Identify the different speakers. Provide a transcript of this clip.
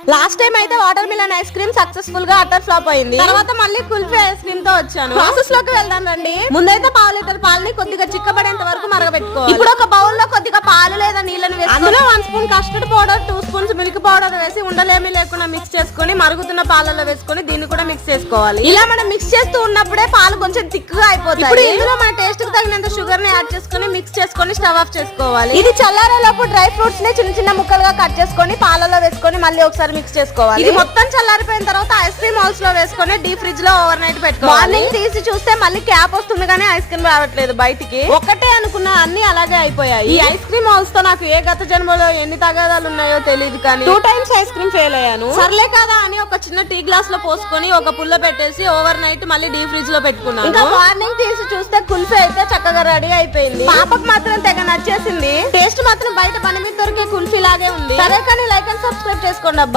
Speaker 1: Last time అయితే watermelon ice cream సక్సెస్ఫుల్గా utter flop అయింది. తర్వాత మళ్ళీ కుల్ఫీ ఐస్ క్రీమ్తో వచ్చాను. ప్రాసెస్లోకి వెళ్దాం రండి. ముందైతే పావు లీటర్ పాలని కొద్దిగా చిక్కబడేంత వరకు మరగబెట్టుకోవాలి ఇప్పుడు ఒక బౌల్లో కొద్దిగా పాలు లేదా నీళ్ళని వేసి అందులో one spoon custard powder two spoons milk powder వేసి ఉండలేమి లేకుండా మిక్స్ చేసుకొని మరుగుతున్న పాలలో వేసుకొని దీన్ని కూడా మిక్స్ చేసుకోవాలి. ఇలా మనం మిక్స్ చేస్తూ ఉన్నప్పుడే పాలు కొంచెం థిక్గా అయిపోతాయి. ఇందులో మన టేస్ట్కి మిక్స్ చేసుకొని స్టవ్ ఆఫ్ చేసుకోవాలి. ఇది చల్లారేలోపు డ్రై ఫ్రూట్స్ని చిన్న చిన్న ముక్కలుగా కట్ చేసుకొని పాలలో వేసుకొని మళ్ళీ ఒకసారి మిక్స్ చేసుకోవాలి. ఇది మొత్తం చల్లారిపోయిన తర్వాత ఐస్ క్రీమ్ హౌస్లో వేసుకొని డీప్ ఫ్రిడ్జ్లో ఓవర్ నైట్ పెట్టుకోవాలి. మార్నింగ్ తీసి చూస్తే మళ్ళీ క్యాప్ వస్తుంది కానీ ఐస్ క్రీమ్ రావట్లేదు బయటికి. ఒకటే అనుకున్న అన్ని అలాగే అయిపోయాయి. ఈ ఐస్ క్రీమ్ హౌస్తో నాకు ఏ గత జన్మలో ఎన్ని తగాదాలు ఉన్నాయో తెలియదు కానీ two times ice cream fail అయ్యాను. సర్లే కదా అని ఒక చిన్న టీ గ్లాస్లో పోసుకొని ఒక పుల్ల పెట్టేసి ఓవర్ నైట్ మళ్ళీ డీప్ ఫ్రిడ్జ్లో పెట్టుకున్నాను. ఇంకా మార్నింగ్ కుల్ఫీ అయితే చక్కగా రెడీ అయిపోయింది. పాపకు మాత్రం తెగ నచ్చేసింది. టేస్ట్ మాత్రం బయట పని మీద దొరికే కుల్ఫీ లాగే ఉంది. సరే కానీ లైక్ అండ్ సబ్స్క్రైబ్ చేసుకోండి అబ్బా.